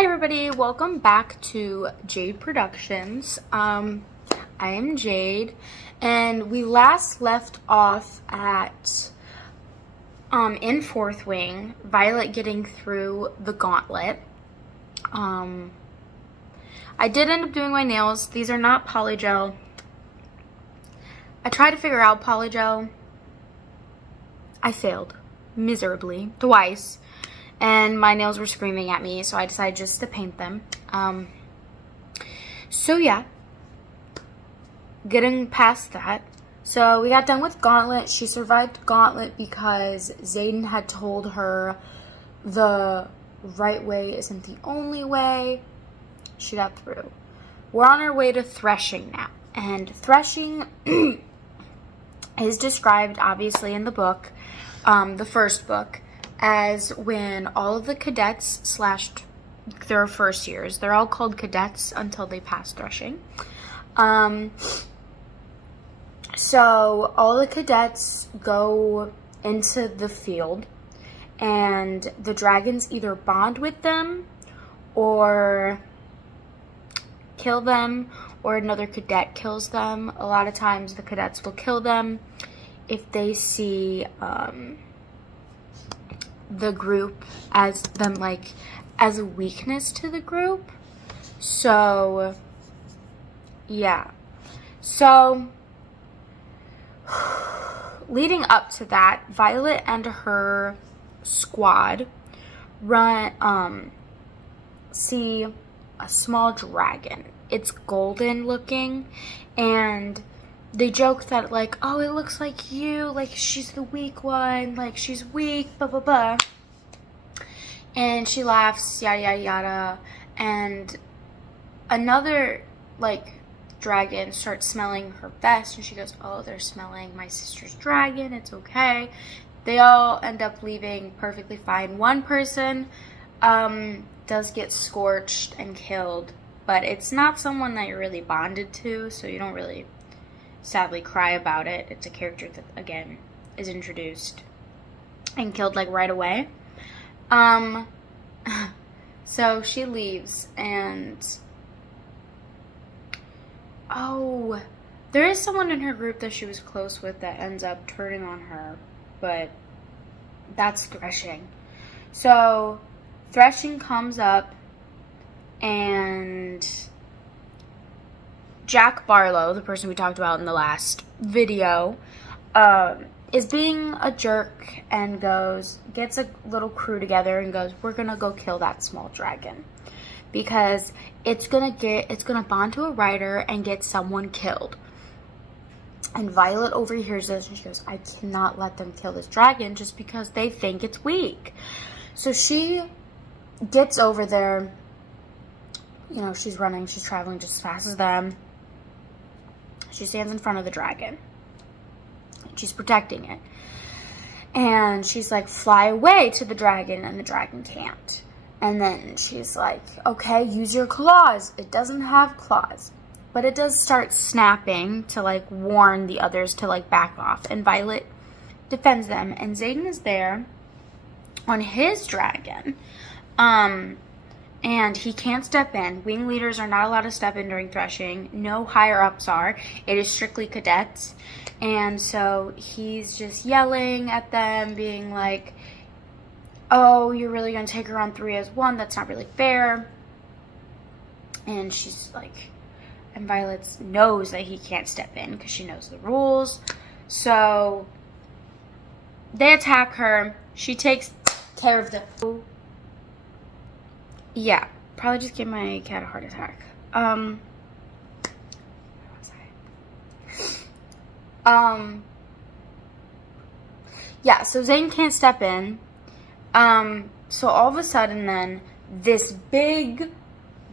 Hi everybody, welcome back to Jade Productions. I am Jade, and we last left off at in Fourth Wing, Violet getting through the gauntlet. I did end up doing my nails. These are not polygel. I tried to figure out polygel. I failed miserably twice. And my nails were screaming at me, so I decided just to paint them. So yeah, getting past that. So we got done with Gauntlet. She survived Gauntlet because Zayden had told her the right way isn't the only way. She got through. We're on our way to Threshing now. And Threshing is described, obviously, in the book, the first book, as when all of the cadets slashed their first years. They're all called cadets until they pass Threshing. So all the cadets go into the field, and the dragons either bond with them or kill them, or another cadet kills them. A lot of times the cadets will kill them if they see the group as them, like, as a weakness to the group. So yeah, so leading up to that, Violet and her squad see a small dragon. It's golden looking, and they joke that, like, oh, it looks like you, like, she's the weak one, like, she's weak, blah, blah, blah. And she laughs, yada, yada, yada. And another, like, dragon starts smelling her vest, and she goes, oh, they're smelling my sister's dragon, it's okay. They all end up leaving perfectly fine. One person does get scorched and killed, but it's not someone that you're really bonded to, so you don't really sadly cry about it. It's a character that, again, is introduced and killed, like, right away. So she leaves, and oh, there is someone in her group that she was close with that ends up turning on her, but that's Threshing. So Threshing comes up, and Jack Barlow, the person we talked about in the last video, is being a jerk and gets a little crew together and goes, we're gonna go kill that small dragon because it's gonna bond to a rider and get someone killed. And Violet overhears this, and she goes, I cannot let them kill this dragon just because they think it's weak. So she gets over there. You know, she's running, she's traveling just as fast as them. She stands in front of the dragon. She's protecting it. And she's like, fly away to the dragon, and the dragon can't. And then she's like, okay, use your claws. It doesn't have claws. But it does start snapping to, like, warn the others to, like, back off. And Violet defends them. And Zayden is there on his dragon. And he can't step in. Wing leaders are not allowed to step in during Threshing. No higher-ups are. It is strictly cadets. And so he's just yelling at them, being like, oh, you're really going to take her on 3 as 1? That's not really fair. And she's like, and Violet knows that he can't step in because she knows the rules. So they attack her. She takes care of the... Yeah, probably just gave my cat a heart attack. Where was I? Yeah, so Zayden can't step in. So all of a sudden then, this big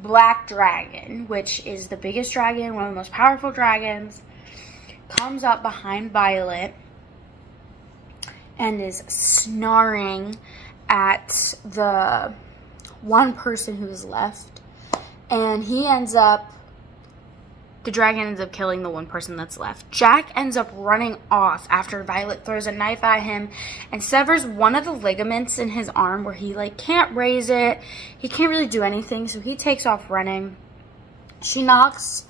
black dragon, which is the biggest dragon, one of the most powerful dragons, comes up behind Violet and is snarling at the one person who is left, and he ends up the dragon ends up killing the one person that's left. Jack ends up running off after Violet throws a knife at him and severs one of the ligaments in his arm where he like can't raise it. He can't really do anything, so he takes off running. She knocks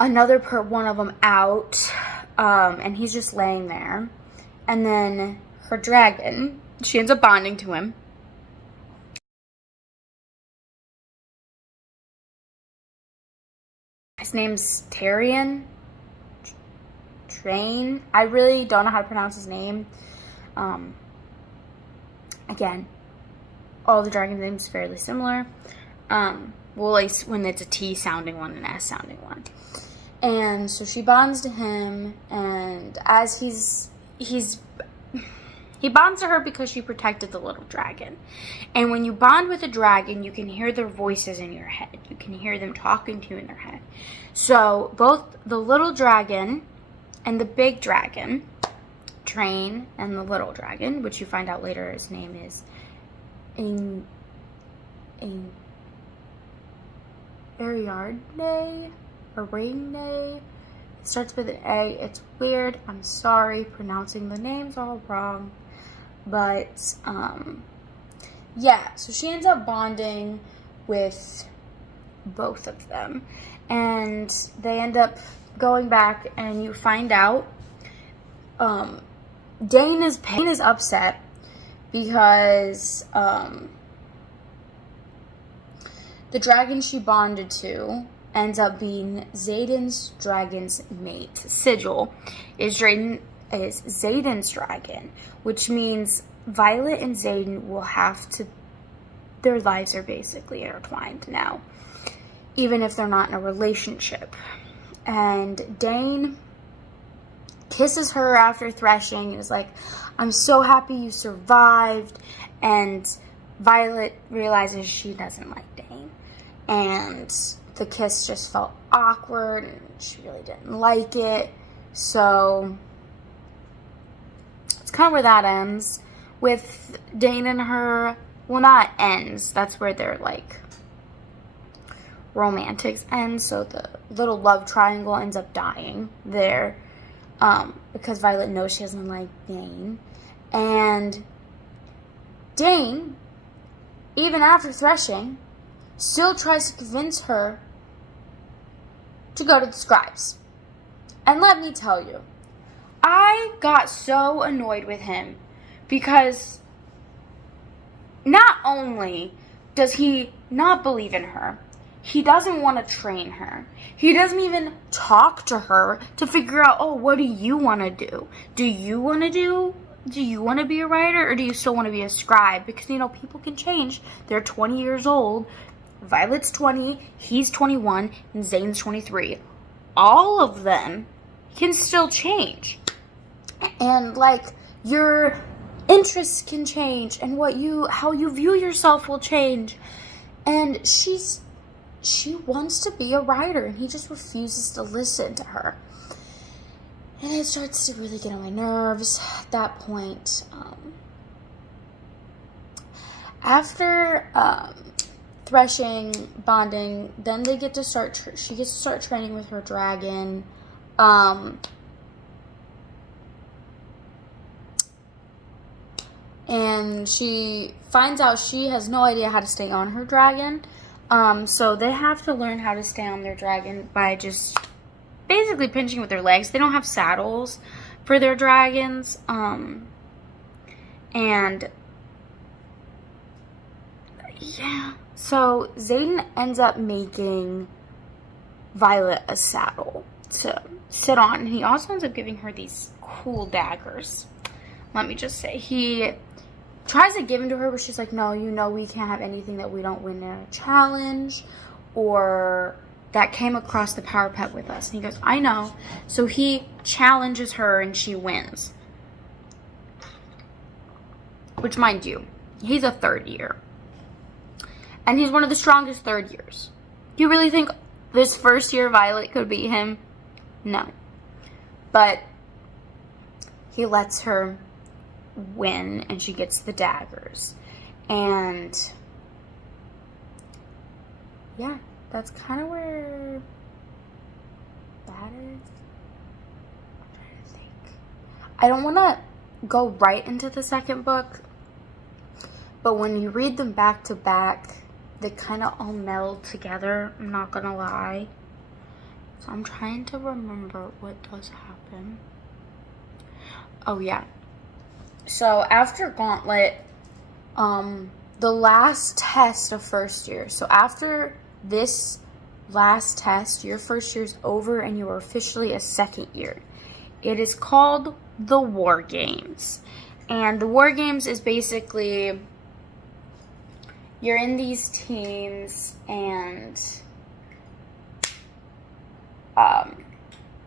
another one of them out, and he's just laying there. And then her dragon, she ends up bonding to him. His name's Tyrion. Train. I really don't know how to pronounce his name. Again, all the dragon names fairly similar. Well, like when it's a T sounding one and an S sounding one. And so she bonds to him, and as he bonds to her because she protected the little dragon. And when you bond with a dragon, you can hear their voices in your head. You can hear them talking to you in their head. So both the little dragon and the big dragon, Train and the little dragon, which you find out later his name is Ariadne. It starts with an A. It's weird. I'm sorry pronouncing the names all wrong. But, yeah. So she ends up bonding with both of them. And they end up going back, and you find out Dane is upset because the dragon she bonded to ends up being Xaden's dragon's mate. Sigil is Xaden's dragon, which means Violet and Xaden will have to, their lives are basically intertwined now, even if they're not in a relationship. And Dane kisses her after threshing and is like, I'm so happy you survived. And Violet realizes she doesn't like Dane. And the kiss just felt awkward, and she really didn't like it. So it's kind of where that ends. With Dane and her, well, not ends. That's where their, like, romantics end. So the little love triangle ends up dying there. Because Violet knows she doesn't like Dane. And Dane, even after threshing, still tries to convince her to go to the scribes. And let me tell you, I got so annoyed with him because not only does he not believe in her, he doesn't want to train her. He doesn't even talk to her to figure out, oh, what do you want to do? Do you want to be a writer, or do you still want to be a scribe? Because, you know, people can change. They're 20 years old. Violet's 20, he's 21, and Zane's 23. All of them can still change. And, like, your interests can change, and how you view yourself will change. And she wants to be a writer, and he just refuses to listen to her. And it starts to really get on my nerves at that point. After threshing, bonding, then they get to start, she gets to start training with her dragon. And she finds out she has no idea how to stay on her dragon. So they have to learn how to stay on their dragon by just basically pinching with their legs. They don't have saddles for their dragons. And yeah. So Xaden ends up making Violet a saddle to sit on. And he also ends up giving her these cool daggers. Let me just say, he tries to give them to her, but she's like, no, you know we can't have anything that we don't win in a challenge or that came across the power pet with us. And he goes, I know. So he challenges her and she wins. Which, mind you, he's a third year. And he's one of the strongest third years. Do you really think this first year Violet could beat him? No. But he lets her win, and she gets the daggers. And yeah, that's kind of where battered. I'm trying to think. I don't want to go right into the second book, but when you read them back to back, they kind of all meld together. I'm not gonna lie. So I'm trying to remember what does happen. Oh yeah. So after Gauntlet, the last test of first year. So after this last test, your first year's over and you are officially a second year. It is called the War Games. And the War Games is basically, you're in these teams and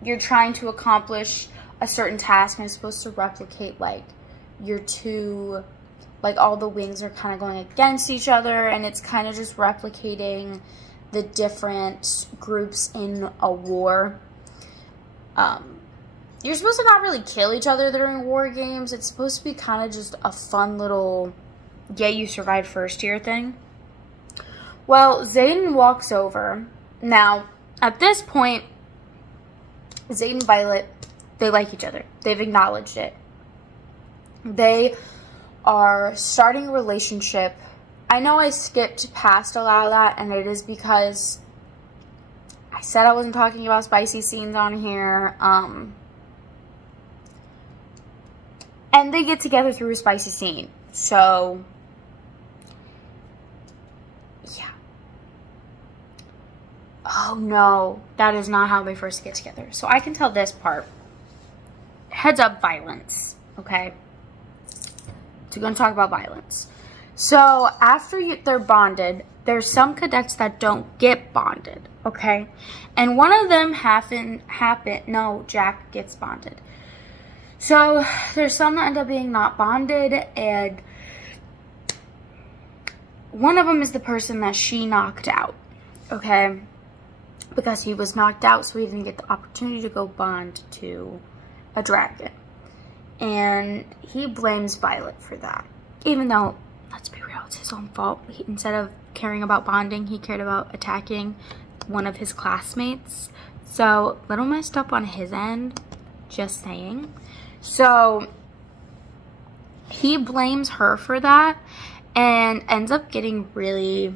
you're trying to accomplish a certain task, and it's supposed to replicate like your two, like all the wings are kind of going against each other, and it's kind of just replicating the different groups in a war. You're supposed to not really kill each other during War Games. It's supposed to be kind of just a fun little, yeah, you survived first year thing. Well, Xaden walks over. Now, at this point, Xaden and Violet, they like each other. They've acknowledged it. They are starting a relationship. I know I skipped past a lot of that, and it is because I said I wasn't talking about spicy scenes on here. And they get together through a spicy scene. So, yeah. Oh no, that is not how they first get together. So I can tell this part. Heads up, violence, okay? So we're going to talk about violence. So after they're bonded, there's some cadets that don't get bonded, okay? And one of them Jack gets bonded. So there's some that end up being not bonded, and one of them is the person that she knocked out, okay? Because he was knocked out, so he didn't get the opportunity to go bond to a dragon. And he blames Violet for that. Even though, let's be real, it's his own fault. Instead of caring about bonding, he cared about attacking one of his classmates. So, little messed up on his end, just saying. So, he blames her for that and ends up getting really...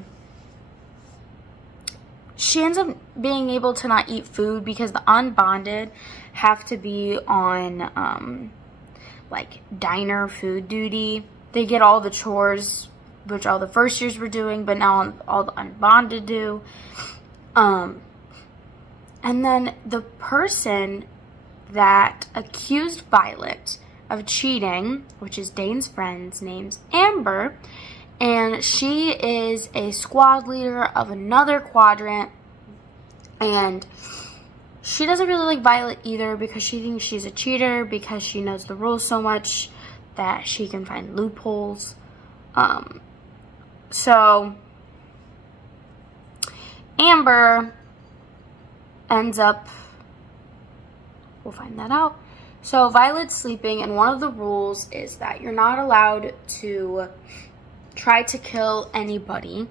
She ends up being able to not eat food because the unbonded have to be on, like, diner food duty. They get all the chores, which all the first years were doing, but now all the unbonded do. And then the person that accused Violet of cheating, which is Dane's friend's name's Amber, and she is a squad leader of another quadrant, and she doesn't really like Violet either because she thinks she's a cheater because she knows the rules so much that she can find loopholes. So Amber ends up, we'll find that out. So Violet's sleeping, and one of the rules is that you're not allowed to try to kill anybody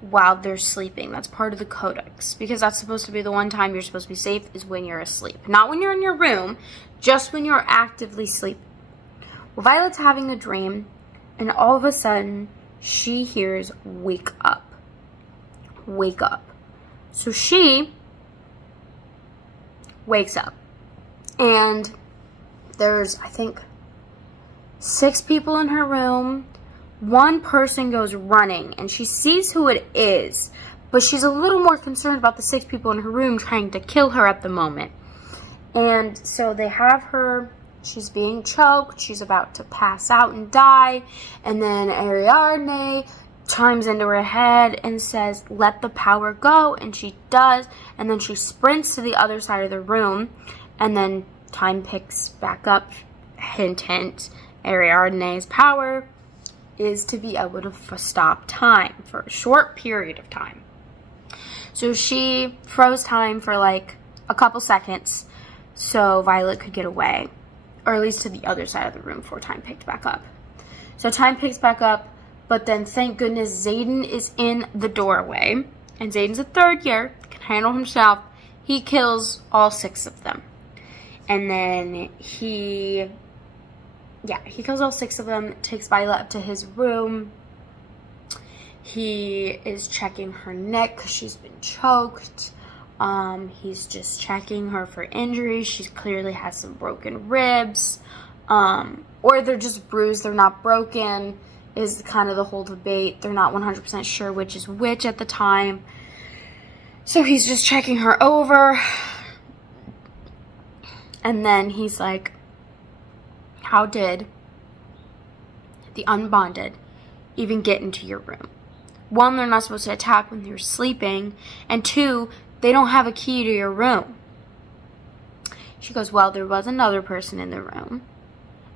while they're sleeping. That's part of the codex, because that's supposed to be the one time you're supposed to be safe is when you're asleep. Not when you're in your room, just when you're actively sleeping. Well, Violet's having a dream, and all of a sudden, she hears, "Wake up. Wake up." So she wakes up, and there's, I think, 6 people in her room. One person goes running, and she sees who it is, but she's a little more concerned about the 6 people in her room trying to kill her at the moment. And so they have her, she's being choked, she's about to pass out and die, and then Ariadne chimes into her head and says, "Let the power go," and she does, and then she sprints to the other side of the room, and then time picks back up. Hint, hint, Ariadne's power is to be able to stop time for a short period of time. So she froze time for like a couple seconds so Violet could get away, or at least to the other side of the room before time picked back up. So time picks back up, but then thank goodness Xaden is in the doorway, and Xaden's a 3rd year, can handle himself. He kills all 6 of them. And then he kills all 6 of them, takes Violet up to his room. He is checking her neck because she's been choked. He's just checking her for injuries. She clearly has some broken ribs. Or they're just bruised, they're not broken, is kind of the whole debate. They're not 100% sure which is which at the time. So he's just checking her over. And then he's like, how did the unbonded even get into your room? 1, they're not supposed to attack when you're sleeping. And 2, they don't have a key to your room. She goes, well, there was another person in the room.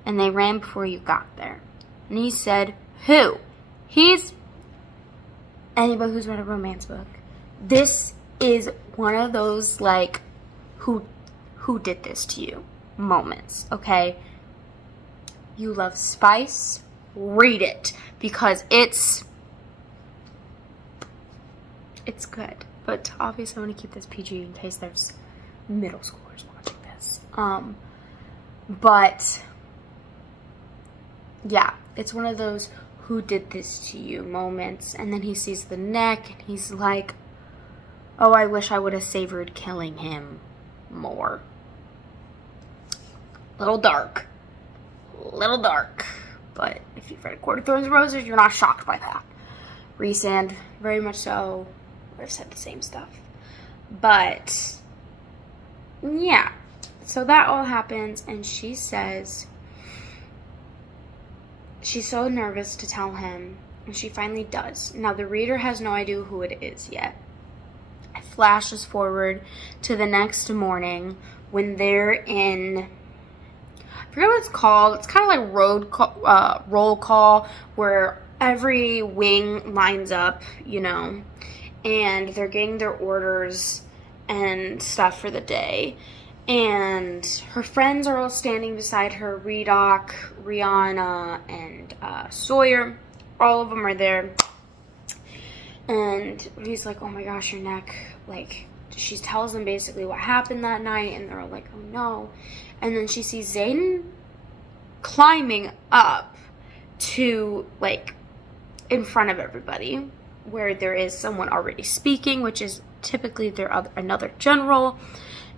And they ran before you got there. And he said, who? Anybody who's read a romance book. This is one of those, like, who did this to you moments, okay? You love spice, read it. Because it's good. But obviously I want to keep this PG in case there's middle schoolers watching this. But yeah, it's one of those who did this to you moments. And then he sees the neck and he's like, oh, I wish I would have savored killing him more. Little dark. But if you've read A Court of Thorns and Roses, you're not shocked by that. Rhysand, very much so, would have said the same stuff. But yeah, so that all happens, and she says she's so nervous to tell him, and she finally does. Now, the reader has no idea who it is yet. It flashes forward to the next morning when they're in, I forget what it's called. It's kind of like roll call, where every wing lines up, you know, and they're getting their orders and stuff for the day. And her friends are all standing beside her, Redoc, Rihanna, and Sawyer. All of them are there. And he's like, oh my gosh, your neck. Like, she tells them basically what happened that night, and they're all like, oh no. And then she sees Xaden climbing up to, like, in front of everybody, where there is someone already speaking, which is typically another general.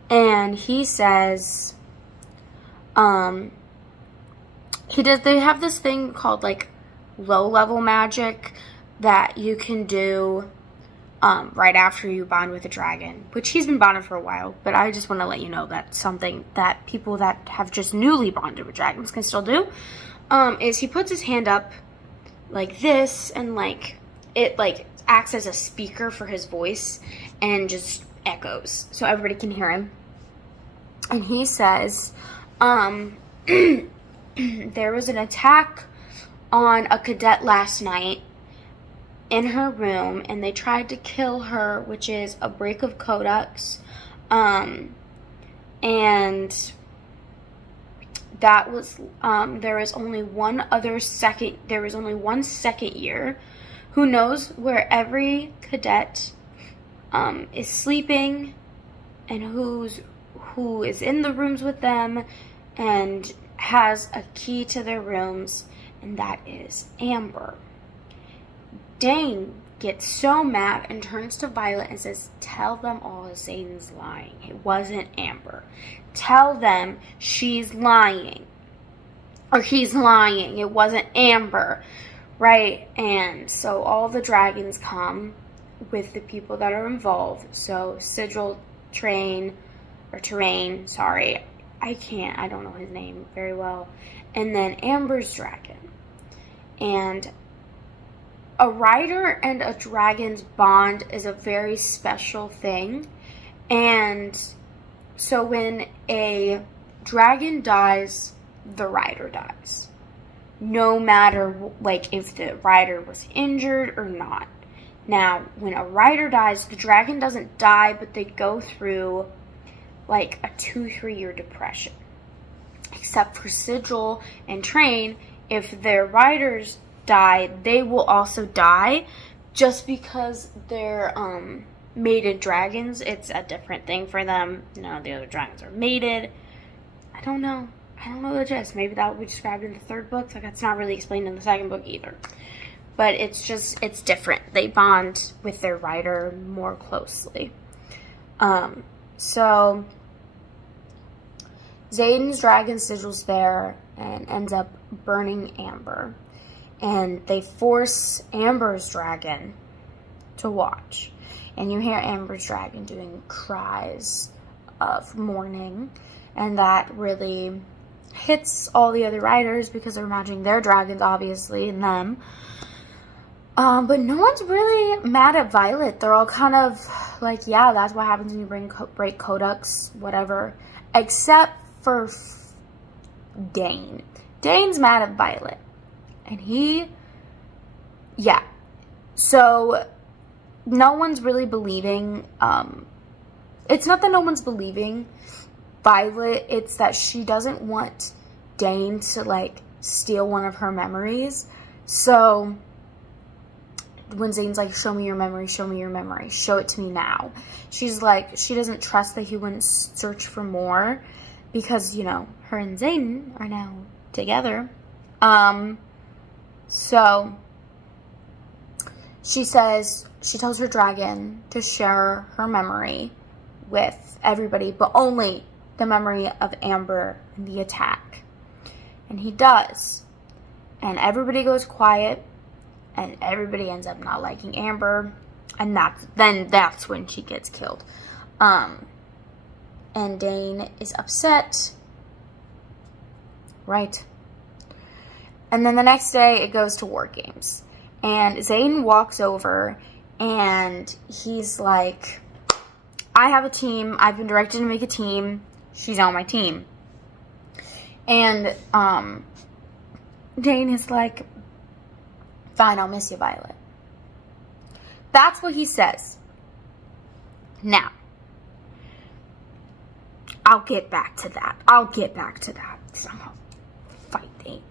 And he says, they have this thing called, like, low-level magic that you can do right after you bond with a dragon, which he's been bonded for a while, but I just want to let you know that's something that people that have just newly bonded with dragons can still do, is he puts his hand up like this, and, like, it, like, acts as a speaker for his voice, and just echoes, so everybody can hear him. And he says, there was an attack on a cadet last night in her room, and they tried to kill her, which is a break of codex. And that was, there was only one second year. Who knows where every cadet is sleeping, and who is in the rooms with them and has a key to their rooms, and that is Amber. Dane gets so mad and turns to Violet and says, tell them all Xaden's lying. It wasn't Amber. Tell them she's lying. Or he's lying. It wasn't Amber. Right? And so all the dragons come with the people that are involved. So Sigil, Terrain, sorry. I don't know his name very well. And then Amber's dragon. And a rider and a dragon's bond is a very special thing. And so when a dragon dies, the rider dies. No matter, like, if the rider was injured or not. Now, when a rider dies, the dragon doesn't die, but they go through, like, a 2-3 year depression. Except for Sigil and Train, if their riders die, they will also die, just because their mated dragons. It's a different thing for them. None of the other dragons are mated. I don't know the gist. Maybe that will be described in the third book. Like, that's not really explained in the second book either. But it's different. They bond with their rider more closely. So Xaden's dragon sigils there and ends up burning Amber. And they force Amber's dragon to watch. And you hear Amber's dragon doing cries of mourning. And that really hits all the other riders because they're imagining their dragons, obviously, and them. But no one's really mad at Violet. They're all kind of like, yeah, that's what happens when you break codex, whatever. Except for Dane. Dane's mad at Violet. And yeah. So, no one's really believing, it's not that no one's believing Violet, it's that she doesn't want Dane to, like, steal one of her memories. So, when Zane's like, show me your memory, show it to me now. She's like, she doesn't trust that he wouldn't search for more because, you know, her and Zane are now together. So, she tells her dragon to share her memory with everybody, but only the memory of Amber and the attack. And he does. And everybody goes quiet. And everybody ends up not liking Amber. And that's when she gets killed. And Dane is upset. Right. And then the next day, it goes to War Games. And Zane walks over, and he's like, I have a team. I've been directed to make a team. She's on my team. And Dane is like, fine, I'll miss you, Violet. That's what he says. Now, I'll get back to that. Somehow fight Dane.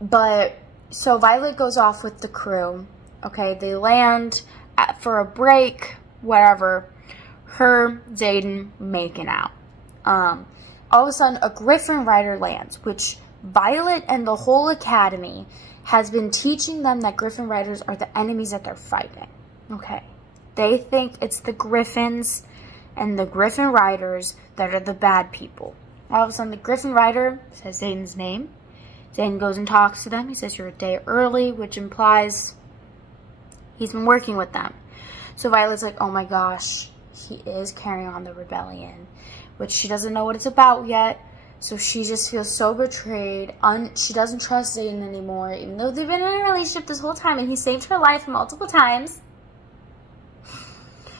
But, so Violet goes off with the crew. Okay, they land for a break, whatever. Her, Xaden, making out. All of a sudden, a Griffin Rider lands, which Violet and the whole Academy has been teaching them that Griffin Riders are the enemies that they're fighting. Okay. They think it's the Griffins and the Griffin Riders that are the bad people. All of a sudden, the Griffin Rider says Xaden's name. Xaden goes and talks to them. He says, you're a day early, which implies he's been working with them. So Violet's like, oh my gosh, he is carrying on the rebellion, which she doesn't know what it's about yet. So she just feels so betrayed. She doesn't trust Xaden anymore, even though they've been in a relationship this whole time, and he saved her life multiple times.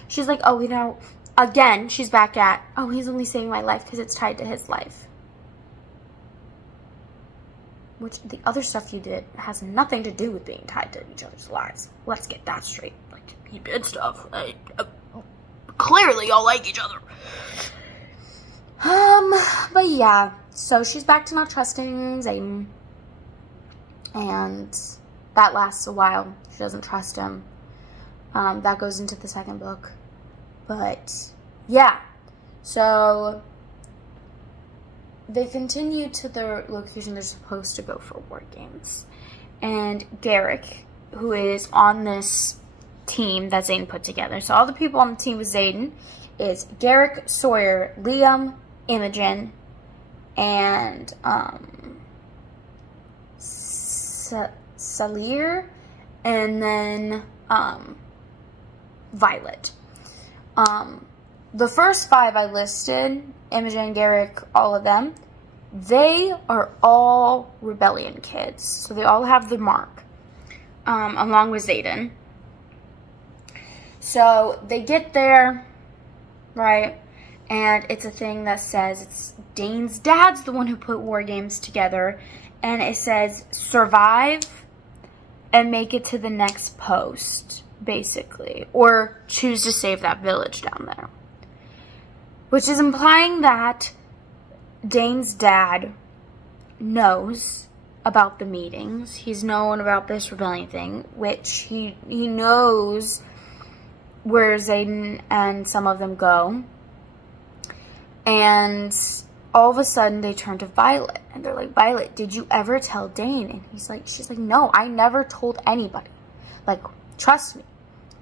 She's like, oh, you know, again, she's back at, oh, he's only saving my life because it's tied to his life. Which, the other stuff you did has nothing to do with being tied to each other's lives. Let's get that straight. Like, he did stuff. Clearly, y'all like each other. But yeah, so she's back to not trusting Xaden. And that lasts a while. She doesn't trust him. That goes into the second book. But, yeah. So, they continue to the location they're supposed to go for War Games. And Garrick, who is on this team that Xaden put together. So all the people on the team with Xaden is Garrick, Sawyer, Liam, Imogen, and Salir, and then Violet. The first 5 I listed, Imogen, Garrick, all of them, they are all rebellion kids. So they all have the mark, along with Xaden. So they get there, right? And it's a thing that says it's Dane's dad's the one who put War Games together. And it says survive and make it to the next post, basically. Or choose to save that village down there. Which is implying that Dane's dad knows about the meetings. He's known about this rebellion thing, which he knows where Xaden and some of them go. And all of a sudden they turn to Violet and they're like, Violet, did you ever tell Dane? And she's like, no, I never told anybody. Like, trust me.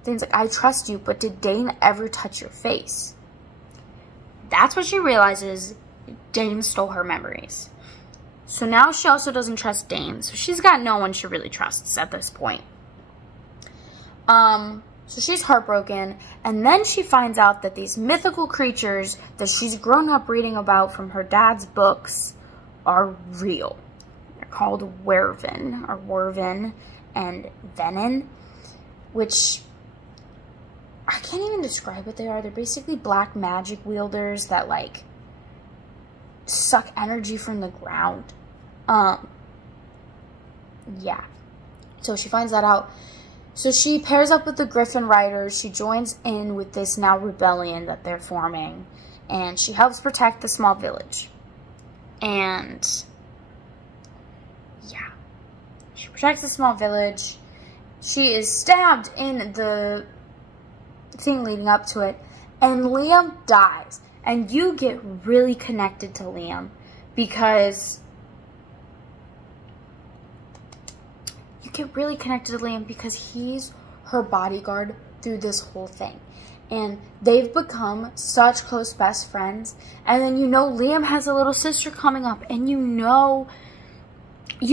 Dane's like, I trust you, but did Dane ever touch your face? That's what she realizes. Dane stole her memories. So now she also doesn't trust Dane. So she's got no one she really trusts at this point. So she's heartbroken. And then she finds out that these mythical creatures that she's grown up reading about from her dad's books are real. They're called Werven and Venin, which I can't even describe what they are. They're basically black magic wielders that, like, suck energy from the ground. Yeah. So she finds that out. So she pairs up with the Griffin Riders. She joins in with this now rebellion that they're forming. And she helps protect the small village. And yeah. She protects the small village. She is stabbed in the thing leading up to it. And Liam dies. And you get really connected to Liam. Because he's her bodyguard through this whole thing. And they've become such close best friends. And then Liam has a little sister coming up. And you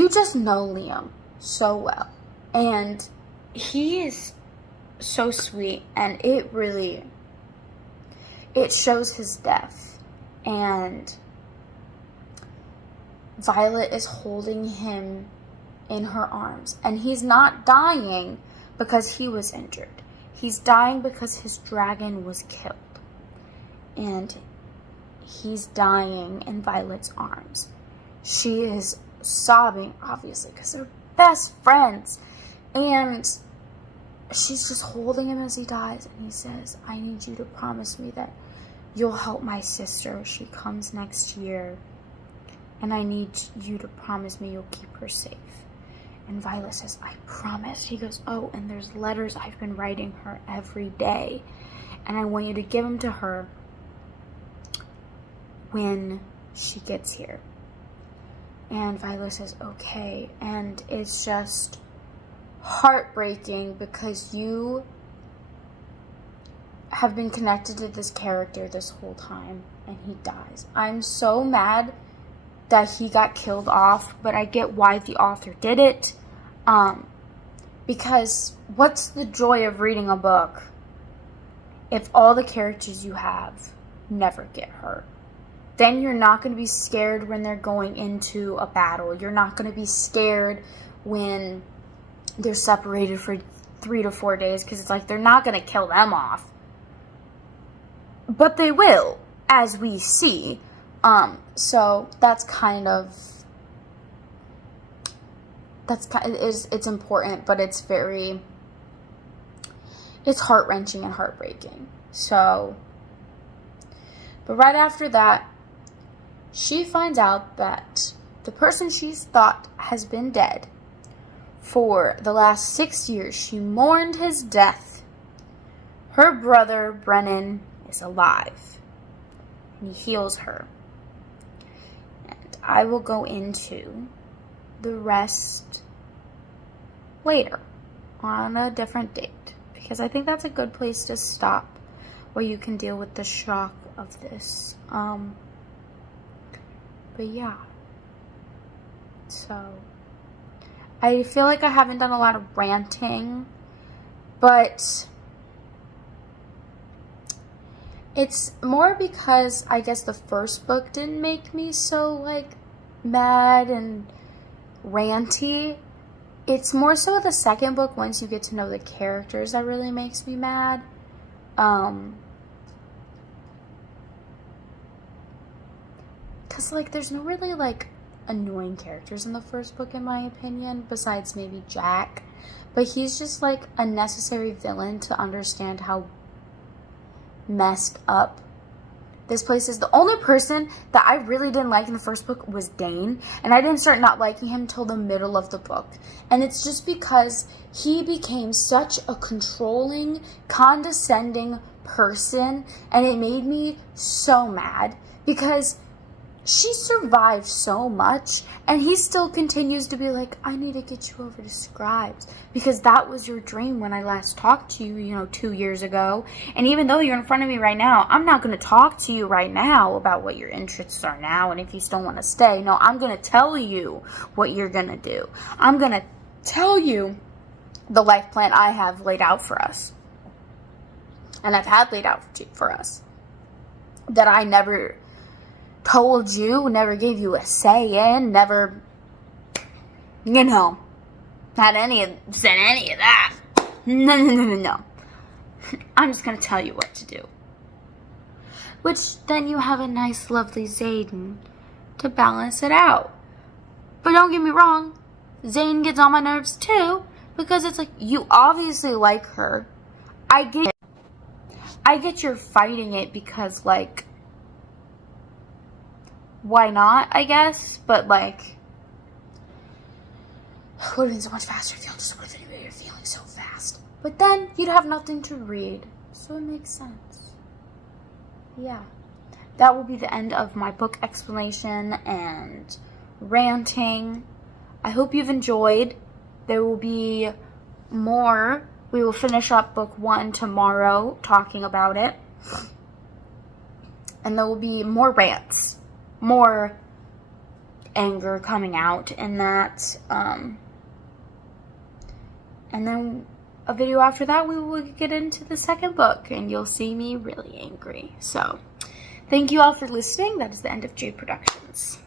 just know Liam so well. And he is so sweet. And it shows his death. And Violet is holding him in her arms. And he's not dying because he was injured. He's dying because his dragon was killed. And he's dying in Violet's arms. She is sobbing, obviously, because they're best friends. And she's just holding him as he dies. And he says, I need you to promise me that you'll help my sister. She comes next year. And I need you to promise me you'll keep her safe. And Violet says, I promise. He goes, oh, and there's letters I've been writing her every day. And I want you to give them to her when she gets here. And Violet says, okay. And it's just heartbreaking because you have been connected to this character this whole time. And he dies. I'm so mad that he got killed off, but I get why the author did it. Because what's the joy of reading a book if all the characters you have never get hurt? Then you're not going to be scared when they're going into a battle. You're not going to be scared when they're separated for 3 to 4 days, because it's like they're not going to kill them off. But they will, as we see. So it's important, but it's heart-wrenching and heartbreaking. So, but right after that, she finds out that the person she's thought has been dead for the last 6 years, she mourned his death. Her brother, Brennan, is alive, and he heals her. I will go into the rest later on a different date, because I think that's a good place to stop where you can deal with the shock of this. But yeah, so I feel like I haven't done a lot of ranting, but it's more because I guess the first book didn't make me so, like, mad and ranty. It's more so the second book, once you get to know the characters, that really makes me mad. Because, like, there's no really, like, annoying characters in the first book, in my opinion, besides maybe Jack. But he's just, like, a necessary villain to understand how messed up This place is the only person that I really didn't like in the first book was Dane. And I didn't start not liking him until the middle of the book. And it's just because he became such a controlling, condescending person. And it made me so mad because she survived so much, and he still continues to be like, I need to get you over to Scribes, because that was your dream when I last talked to you, 2 years ago. And even though you're in front of me right now, I'm not going to talk to you right now about what your interests are now and if you still want to stay. No, I'm going to tell you what you're going to do. I'm going to tell you the life plan I have laid out for us. And I've had laid out for us. That I never told you, never gave you a say in, never, said any of that. No. I'm just going to tell you what to do. Which, then you have a nice, lovely Zayden to balance it out. But don't get me wrong, Zayden gets on my nerves too, because it's like, you obviously like her. I get you're fighting it because, like, why not, I guess? But, like, it would have been so much faster if y'all just would have been feeling so fast. But then you'd have nothing to read. So it makes sense. Yeah. That will be the end of my book explanation and ranting. I hope you've enjoyed. There will be more. We will finish up book 1 tomorrow, talking about it. And there will be more rants. More anger coming out in that. And then a video after that, we will get into the second book. And you'll see me really angry. So, thank you all for listening. That is the end of Jade Productions.